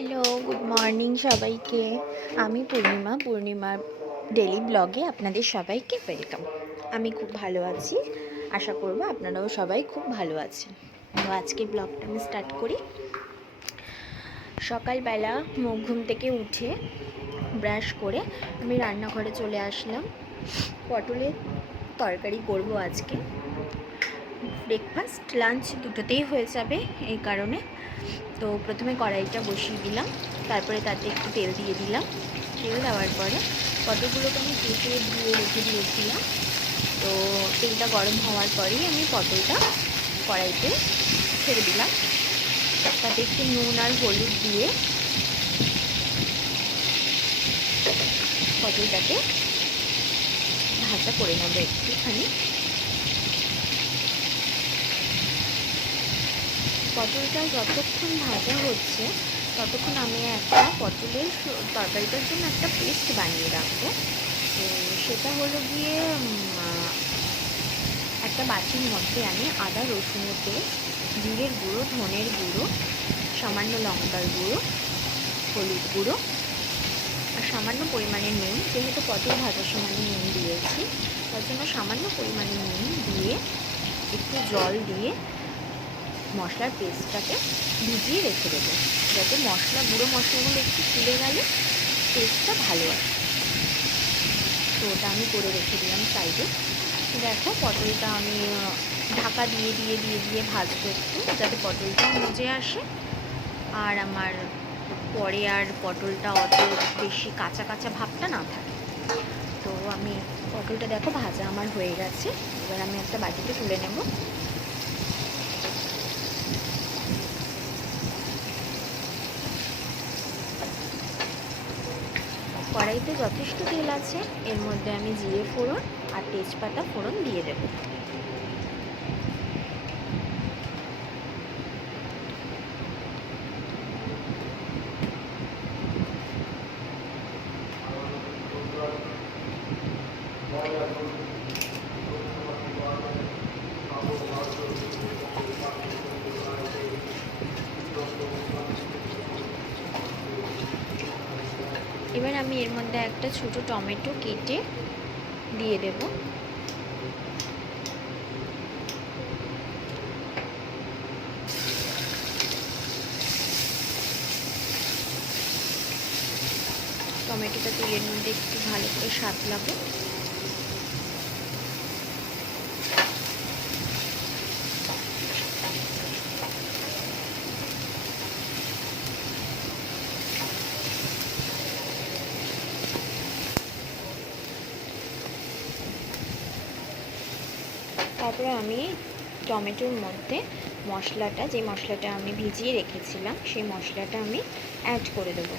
Hello, good morning সবাইকে। আমি পূর্ণিমার ডেইলি ব্লগে আপনাদের সবাইকে ওয়েলকাম। আমি খুব ভালো আছি, আশা করব আপনারাও সবাই খুব ভালো আছেন। তো আজকে ব্লগটা আমি স্টার্ট করি। সকালবেলা ঘুম থেকে উঠে ব্রাশ করে আমি রান্নাঘরে চলে আসলাম। পটলের তরকারি করব আজকে। ব্রেকফাস্ট লাঞ্চ দুটোতেই হয়ে যাবে এই কারণে। তো প্রথমে কড়াইটা বসিয়ে দিলাম, তারপরে তাতে একটু তেল দিয়ে দিলাম। তেল দেওয়ার পরে পটলগুলোকে আমি কেটে ধুয়ে রেখে দিয়েছিলাম। তো তেলটা গরম হওয়ার পরেই আমি পটলটা কড়াইতে ছেড়ে দিলাম। তাতে একটু নুন আর হলুদ দিয়ে পটলটাকে ভাজা করে নেব একটুখানি। পটলটা যতক্ষণ ভাজা হচ্ছে ততক্ষণ আমি একটা পটলের তরকারিটার জন্য একটা পেস্ট বানিয়ে রাখবো। তো সেটা হলো গিয়ে একটা বাটির মধ্যে আমি আদা রসুনের পেস্ট, জিরের গুঁড়ো, ধনের গুঁড়ো, সামান্য লঙ্কার গুঁড়ো, হলুদ গুঁড়ো আর সামান্য পরিমাণে নুন, যেহেতু পটল ভাজার সময় আমি নুন দিয়েছি তার জন্য সামান্য পরিমাণে নুন দিয়ে একটু জল দিয়ে মশলার পেস্টটাকে ভিজিয়ে রেখে দেবো, যাতে গুঁড়ো মশলাগুলো একটু ফুলে গেলে টেস্টটা ভালো আসে। তো ওটা আমি করে রেখে দিলাম সাইডে। দেখো পটলটা আমি ঢাকা দিয়ে দিয়ে দিয়ে দিয়ে ভাজবো একটু, যাতে পটলটা মজে আসে আর আমার পরে আর পটলটা অত বেশি কাঁচা কাঁচা ভাবটা না থাকে। তো আমি পটলটা দেখো ভাজা আমার হয়ে গেছে। এবার আমি একটা বাটিতে তুলে নেব। কড়াইতে যথেষ্ট তেল আছে, এর মধ্যে আমি জিরে ফোড়ন আর তেজপাতা ফোড়ন দিয়ে দেব। এবার আমি এর মধ্যে একটা ছোটো টমেটো কেটে দিয়ে দেব। টমেটোটা তেলের মধ্যে একটু ভালো করে সাঁতলাবো। তারপরে আমি টমেটোর মধ্যে যে মশলাটা আমি ভিজিয়ে রেখেছিলাম সেই মশলাটা আমি অ্যাড করে দেবো।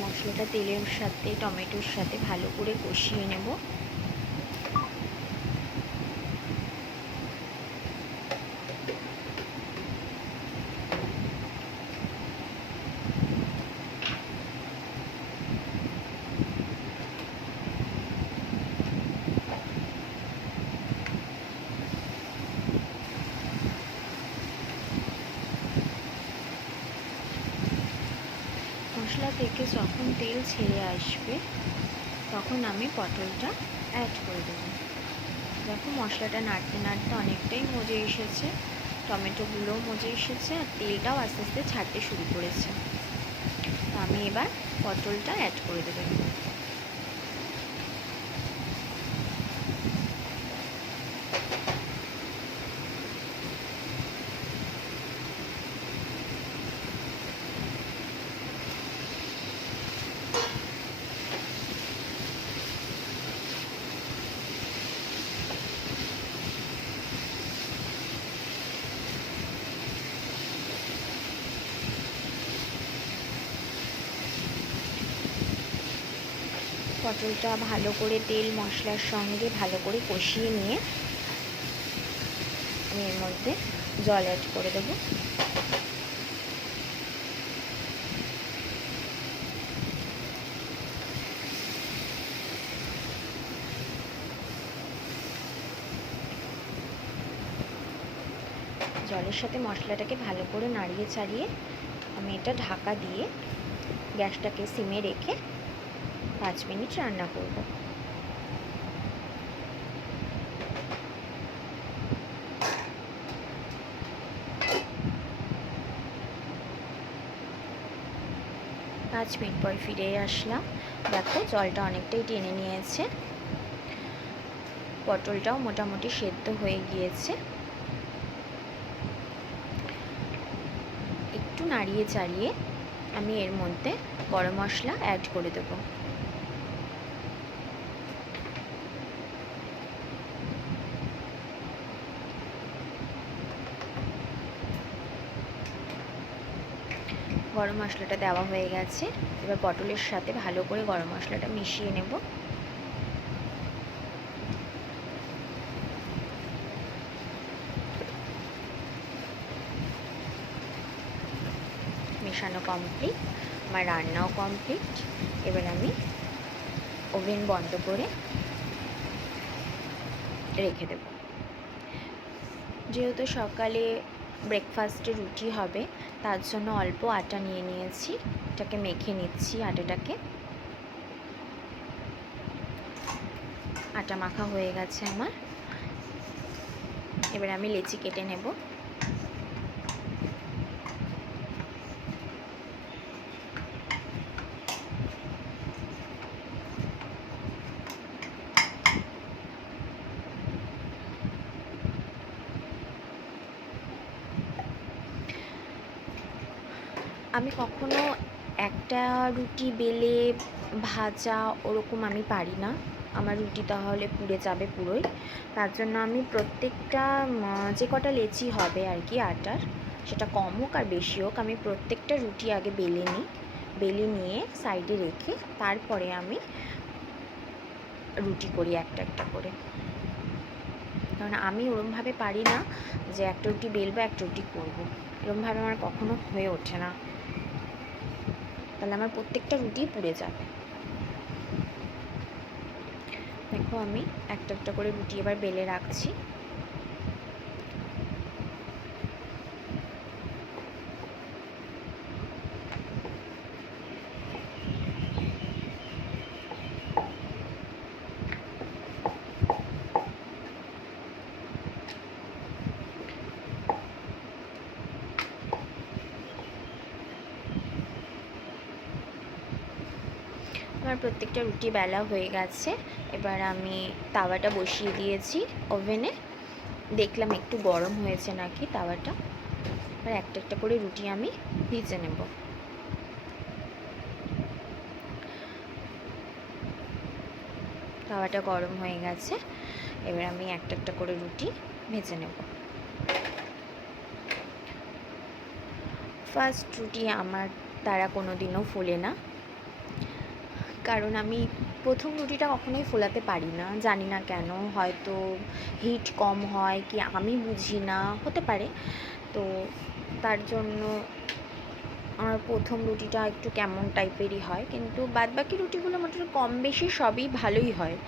মশলাটা তেলের সাথে টমেটোর সাথে ভালো করে কষিয়ে নেব। মশলা থেকে যখন তেল ছেড়ে আসবে তখন আমি পটলটা অ্যাড করে দেবো। দেখো মশলাটা নাড়তে নাড়তে অনেকটাই মজে এসেছে, টমেটোগুলোও মজে এসেছে আর তেলটাও আস্তে আস্তে ছাড়তে শুরু করেছে। তো আমি এবার পটলটা অ্যাড করে দেবো। পটলটা ভালো করে তেল মশলার সঙ্গে ভালো করে কষিয়ে নিয়ে আমি এর মধ্যে জল অ্যাড করে দেবো। জলের সাথে মশলাটাকে ভালো করে নাড়িয়ে চাড়িয়ে আমি এটা ঢাকা দিয়ে গ্যাসটাকে সিমে রেখে 5 মিনিট রান্না করব। পাঁচ মিনিট পর ফিরে আসলাম। দেখো জলটা অনেকটাই টেনে নিয়েছে, পটলটাও মোটামুটি সেদ্ধ হয়ে গিয়েছে। একটু নাড়িয়ে চাড়িয়ে আমি এর মধ্যে গরম মশলা অ্যাড করে দেব। গরম মশলাটা দেওয়া হয়ে গেছে। এবার পটলের সাথে ভালো করে গরম মশলাটা মিশিয়ে নেব। মেশানো কমপ্লিট, আমার রান্নাও কমপ্লিট। এবার আমি ওভেন বন্ধ করে রেখে দেব। যেহেতু সকালে ব্রেকফাস্টে রুটি হবে, তার জন্য অল্প আটা নিয়ে নিয়েছি। এটাকে মেখে নিচ্ছি। আটাটাকে আটা মাখা হয়ে গেছে আমার। এবার আমি লেচি কেটে নেব। আমি কখনো একটা রুটি বেলে ভাজা ওরকম আমি পারি না, আমার রুটি তাহলে পুড়ে যাবে পুরোই। তার জন্য আমি প্রত্যেকটা যে কটা লেচি হবে আর কি আটার, সেটা কম হোক আর বেশি হোক, আমি প্রত্যেকটা রুটি আগে বেলে নিই। বেলে নিয়ে সাইডে রেখে তারপরে আমি রুটি করি একটা একটা করে। কারণ আমি ওরমভাবে পারি না যে একটা রুটি বেলবো একটা রুটি করবো, এরমভাবে আমার কখনো হয়ে ওঠে না। তাহলে আমার প্রত্যেকটা রুটি পুড়ে যাবে। দেখো আমি একটা একটা করে রুটি এবার বেলে রাখছি। আমার প্রত্যেকটা রুটি বেলা হয়ে গেছে। এবার আমি তাওয়াটা বসিয়ে দিয়েছি ওভেনে। দেখলাম একটু গরম হয়েছে নাকি তাওয়াটা। এবার একটা একটা করে রুটি আমি ভেজে নেব। তাওয়াটা গরম হয়ে গেছে। এবার আমি একটা একটা করে রুটি ভেজে নেব। ফার্স্ট রুটি আমার দ্বারা কোনো দিনও ফোলে না, কারণ আমি প্রথম রুটিটা কখনোই ফোলাতে পারি না, জানি না কেন। হয়তো হিট কম হয় কি আমি বুঝি না, হতে পারে। তো তার জন্য আমার প্রথম রুটিটা একটু কেমন টাইপেরই হয়, কিন্তু বাদবাকি রুটিগুলো মোটামুটি কম বেশি সবই ভালোই হয়।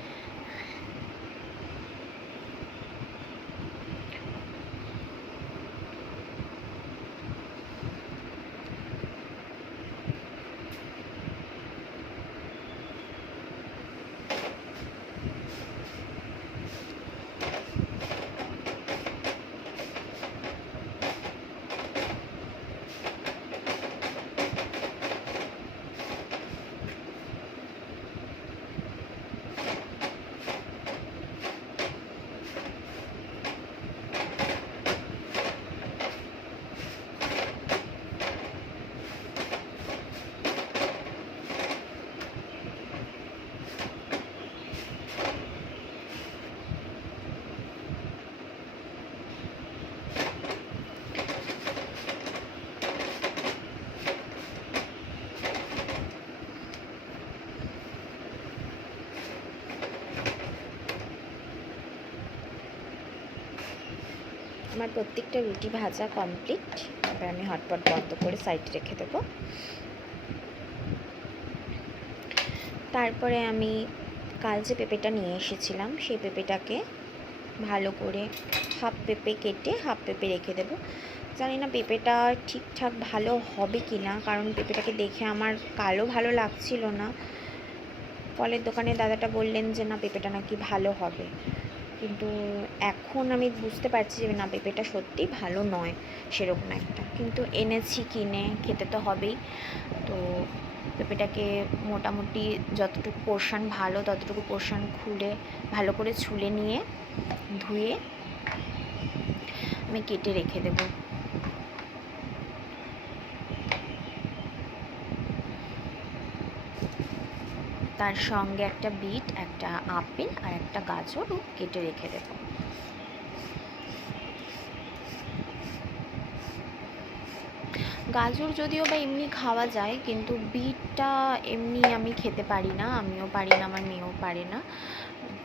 আমার প্রত্যেকটা রুটি ভাজা কমপ্লিট। এবার আমি হটপট বন্ধ করে সাইডে রেখে দেবো। তারপরে আমি কাল যে পেঁপেটা নিয়ে এসেছিলাম সেই পেঁপেটাকে ভালো করে হাফ পেঁপে কেটে হাফ পেঁপে রেখে দেবো। জানি না পেঁপেটা ঠিকঠাক ভালো হবে কি না, কারণ পেঁপেটাকে দেখে আমার কালো ভালো লাগছিল না। ফলের দোকানে দাদাটা বললেন যে না পেঁপেটা নাকি ভালো হবে, কিন্তু এখন আমি বুঝতে পারছি যে না পেঁপেটা সত্যিই ভালো নয় সেরকম একটা, কিন্তু এনেছি কিনে খেতে তো হবেই। তো পেঁপেটাকে মোটামুটি যতটুকু পোর্শন ভালো ততটুকু পোর্শন খুলে ভালো করে ছুলে নিয়ে ধুয়ে আমি কেটে রেখে দেবো। তার সঙ্গে একটা বিট, একটা আপেল আর একটা গাজরও কেটে রেখে দেবো। গাজর যদিও বা এমনি খাওয়া যায়, কিন্তু বিটটা এমনি আমি খেতে পারি না, আমিও পারি না, আমার মেয়েও পারে না।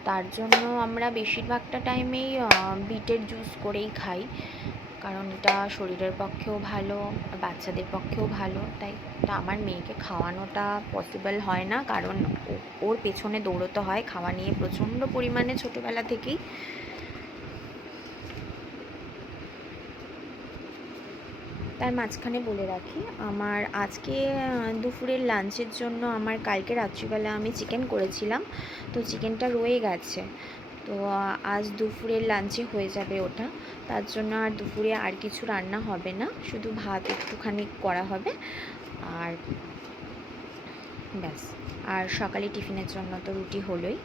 তার জন্য আমরা বেশিরভাগটা টাইমেই বিটের জুস করেই খাই, কারণ এটা শরীরের পক্ষেও ভালো, বাচ্চাদের পক্ষেও ভালো। তাই এটা আমার মেয়েকে খাওয়ানোটা পসিবল হয় না, কারণ ওর পেছনে দৌড়তে হয় খাওয়া নিয়ে প্রচণ্ড পরিমাণে ছোটোবেলা থেকেই। তার মাঝখানে বলে রাখি, আমার আজকে দুপুরের লাঞ্চের জন্য আমার কালকে রাত্রিবেলা আমি চিকেন করেছিলাম, তো চিকেনটা রয়ে গেছে। তো আজ দুপুরের লাঞ্চে হয়ে যাবে ওটা, তার জন্য আর দুপুরে আর কিছু রান্না হবে না, শুধু ভাত একটুখানি করা হবে আর ব্যাস। আর সকালে টিফিনের জন্য তো রুটি হলোই।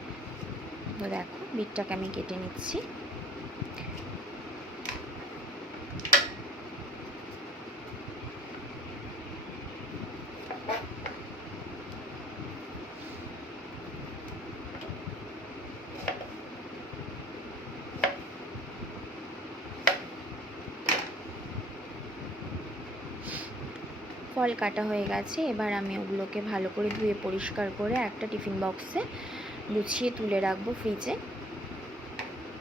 তো দেখো বিটটাকে আমি কেটে নিচ্ছি। ফল কাটা হয়ে গেছে, এবার আমি ওগুলোকে ভালো করে ধুয়ে পরিষ্কার করে একটা টিফিন বক্সে গুছিয়ে তুলে রাখবো ফ্রিজে,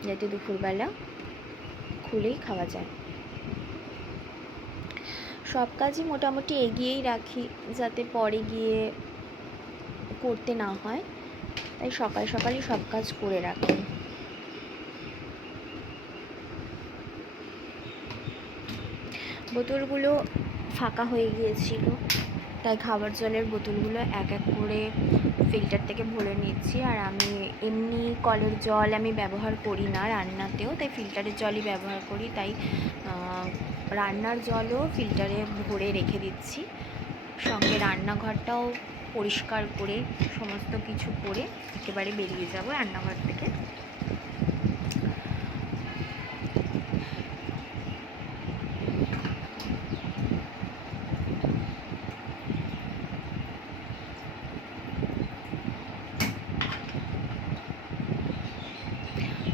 যাতে দুপুরবেলা খুলেই খাওয়া যায়। সব কাজই মোটামুটি এগিয়েই রাখি, যাতে পরে গিয়ে করতে না হয়, তাই সকাল সকালই সব কাজ করে রাখি। বোতলগুলো ফাঁকা হয়ে গিয়েছিল, তাই খাবার জলের বোতলগুলো এক এক করে ফিল্টার থেকে ভরে নিচ্ছি। আর আমি এমনি কলের জল আমি ব্যবহার করি না রান্নাতেও, তাই ফিল্টারের জলই ব্যবহার করি। তাই রান্নার জলও ফিল্টারে ভরে রেখে দিচ্ছি, সঙ্গে রান্নাঘরটাও পরিষ্কার করে সমস্ত কিছু করে একেবারে বেরিয়ে যাব রান্নাঘর থেকে।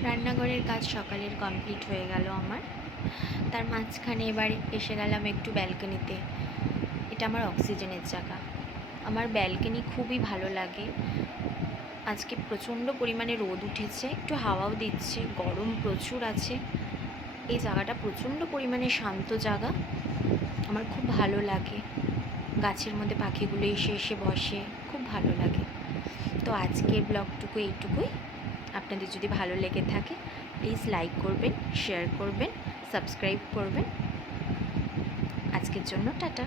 রান্নাঘরের কাজ সকালের কমপ্লিট হয়ে গেল আমার। তার মাঝখানে এবার এসে গেলাম একটু ব্যালকনিতে। এটা আমার অক্সিজেনের জায়গা, আমার ব্যালকনি খুবই ভালো লাগে। আজকে প্রচণ্ড পরিমাণে রোদ উঠেছে, একটু হাওয়াও দিচ্ছে, গরম প্রচুর আছে। এই জায়গাটা প্রচণ্ড পরিমাণে শান্ত জায়গা, আমার খুব ভালো লাগে। গাছের মধ্যে পাখিগুলো এসে এসে বসে, খুব ভালো লাগে। তো আজকের ব্লগটুকু এইটুকুই। আপনাদের যদি ভালো লেগে থাকে প্লিজ লাইক করবেন, শেয়ার করবেন, সাবস্ক্রাইব করবেন। আজকের জন্য টাটা।